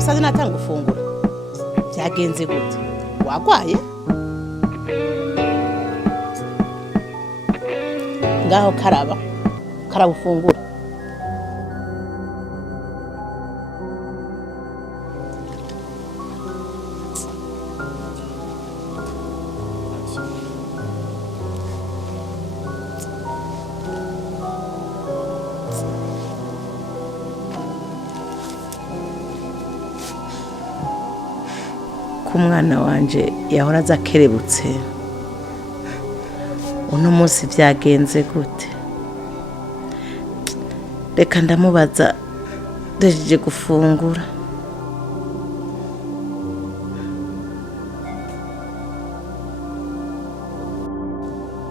usaze natanga gufungura byagenze gute wagwaye ngaho karaba ufungura ku mwana wanje yahora aza akerebutse uno munsi byagenze gute reka ndamubaza ndejeje gufungura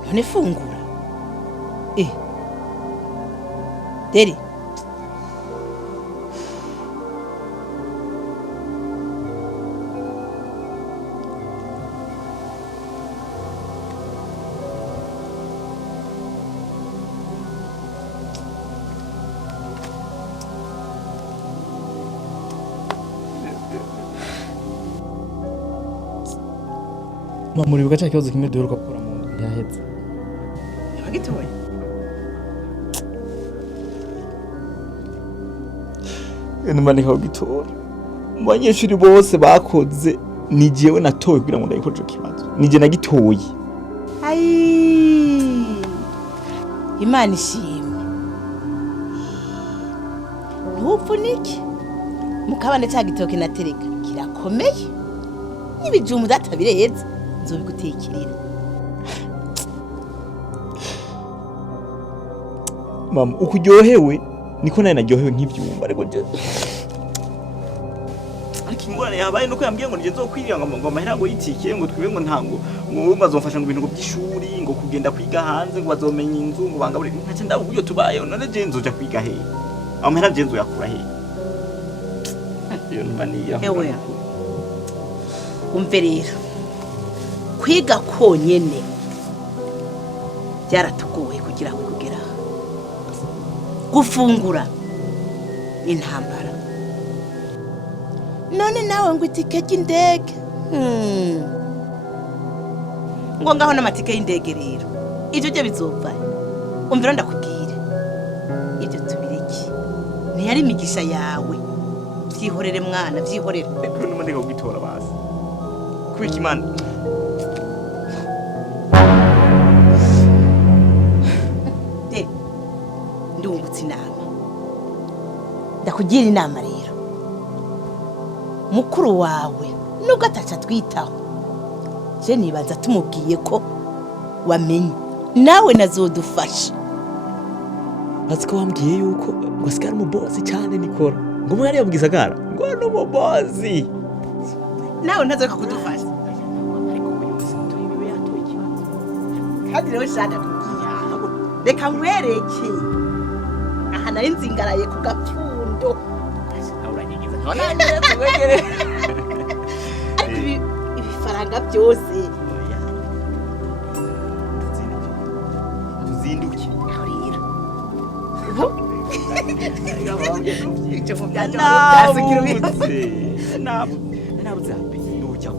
none fungura deri muribuka cya kibazo kimwe duheruka gukora mu nzu yahetse yagitoye ntumanika kugitora mu banyeshuri bose bakoze ni jewe natowe kugira ngo ndayikoje kibazo nije nagitoye Imana ishimwe ntupfunike mukabane cya gitoke natereka kirakomeye n'ibijumbu databireheza nzobigutekirira mama ukuryohewe niko naye naryohewe nk'ivyumba ariko je ariko ingorane yabaye nuko yambwiye ngo nije nzokwirira ngo amahera ngo yitikiye ngo twibe ngo ntango ngo bazomfasha ngo ibintu by'ishuri ngo kugenda kwiga hanze ngo bazomenya inzu ngo bangabure ntace ndabuyo tubaye none je nzoja kwiga he amahera je nzoyakura he iyo ntumaniya ewe umve rero kwiga konyene byaratugoye kugira ngo kugera gufungura intambara none nawe ngo itike y'indege ngo ngaho n'amatike y'indege rero ibyo byo bizova umvira ndakubwire ibyo tubireki ntiyari imigisha yawe byihorere mwana byihorere rero n'umaneka kugitora basi kubika imana ndungutse inama ndakugira inama rero mukuru wawe nubwo ataca twitaho je nibaza tumubwiye ko wamenye nawe nazodufasha azi ko wambwiye yuko ngo asigara umubozi cyane nikora ngo umwe ariyo bwisagara ngo n'umubozi nawe ntazoka kudufasha kandi rero shaka kugira reka nkwereke aha nari nzingaraye ku gapfundo ibifaranga byose tuzinduke icyo mu byacu byasigira nabuze nabuze ndujya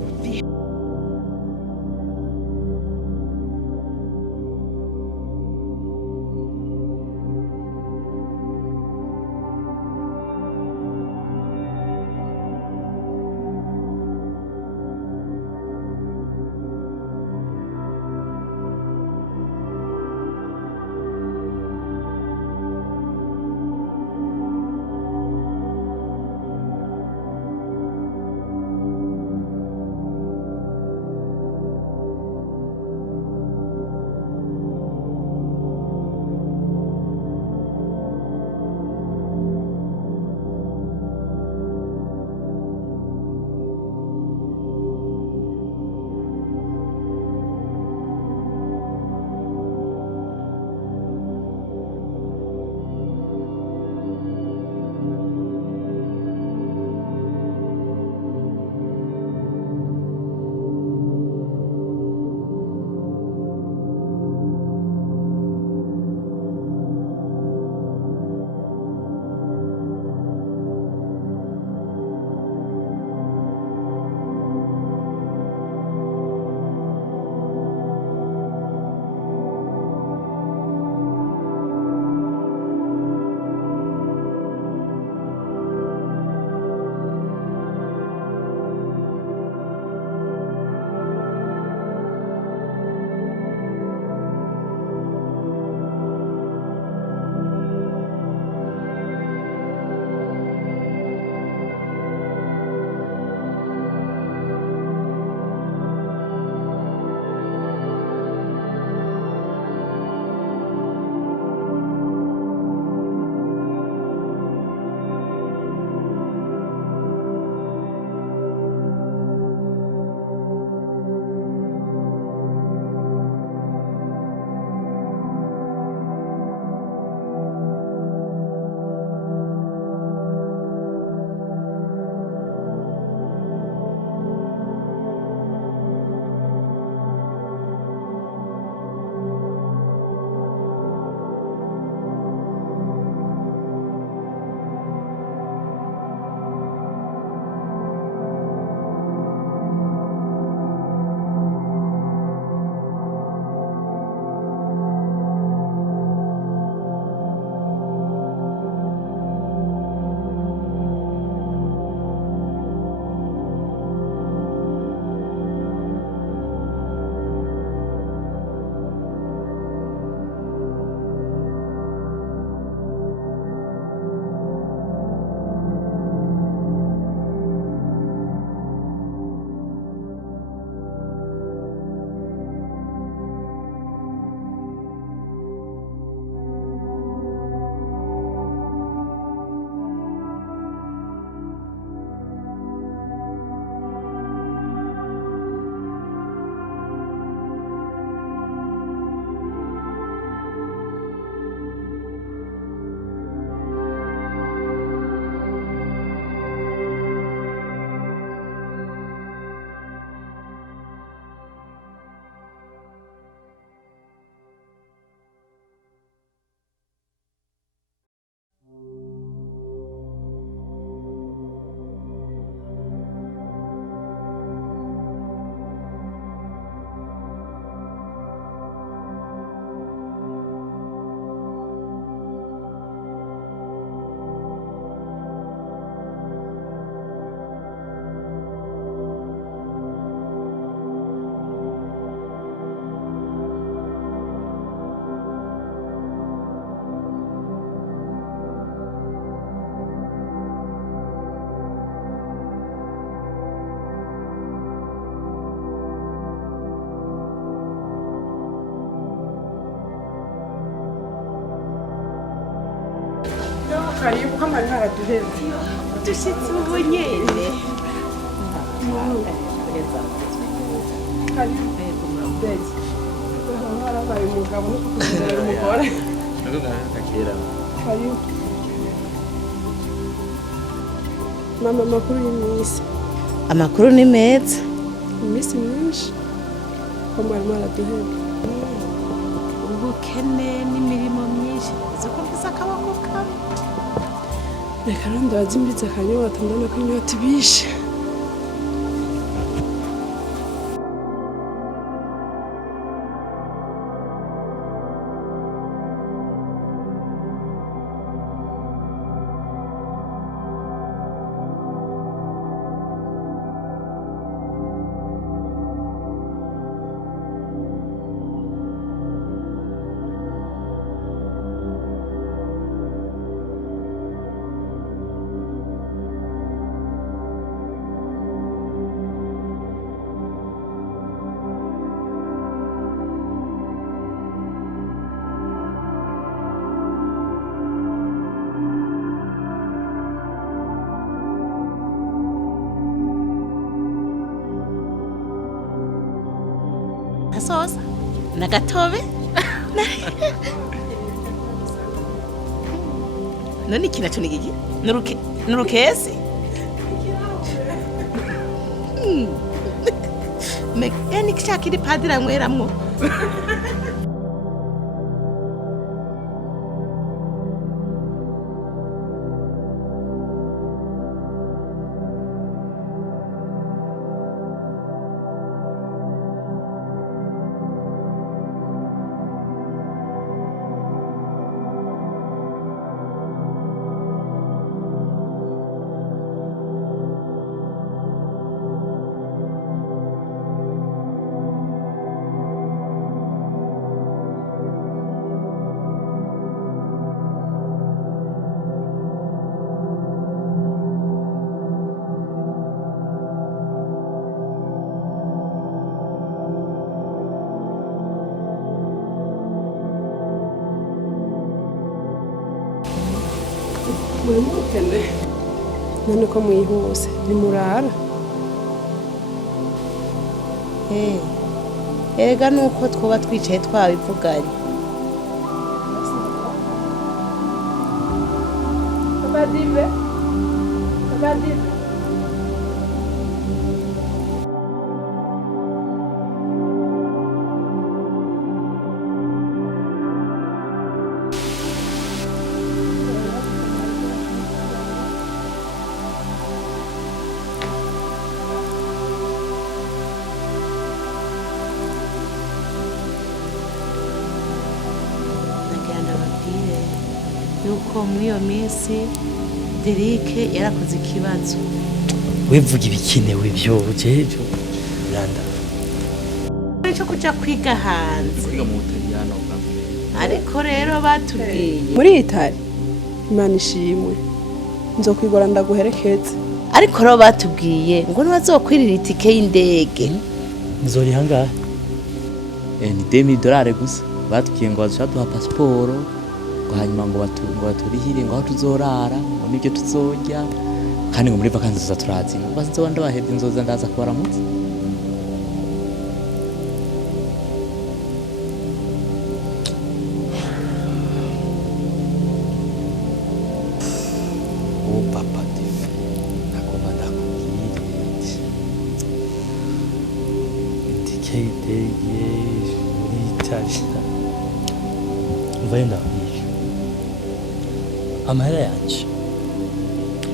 Karibu kama ntaraduheze. dushitse ubu nyene Karibu. Bezi. Harabaye umugabo no kuzera umugore. Nakera. Karibu. Mama makuru y'imisi. amakuru ni meza Imisi myinshi. Ko mwari mwaraduheze. ubukene n'imirimo myinshi ziko mfise akaboko kabi Reka ndabaza imbizi akanyota ndabona ko inyota ibishe. sosa nagatobe none iki naco nigiki nurukesi eni kishakiri padiri anyweramwo Muri mukene. None ko mwihuse nimurara. erega nuko twoba twicaye twabivuganye Abadive. Abadive. yuko muri iyo minsi Derike yarakoze ikibazo wivuga ibikenewe byo ujeje yanda cyo kuja kwiga hanze Kwiga mu Butaliyano bwa. ariko rero batubwiye Muri Itali. Imana ishimwe. Nzokwigora ndaguherekeze. ariko rero batubwiye ngo ntibazokwirira itike y'indege nzori hangahe Ni $2000 gusa. Batubwiye ngo bazaduha pasiporo ngo hanyuma ngo baturihire ngo aho tuzorara ngo nibyo tuzorya kandi ngo muri vacances tuzaturazi ngo bazoba ndabahebye nzoza ndaza kubaramutsa. oh papa dive nagomba ndakubwire itike y'indege muri Italia mvayo ndakubwira amahera yanje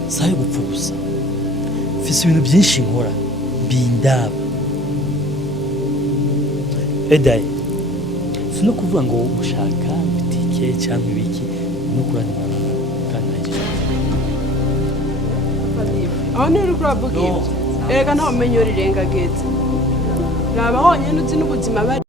sayo gupfa gusa mfise ibintu byinshi nkora bindaba edaye sino kuvuga ngo ushaka itike cyangwa ibiki no kuranira kandi nahise Aho ni uriko uravuga ibyo. Erega nta bumenyi urengageze. Raba honyine uzi n'ubuzima bari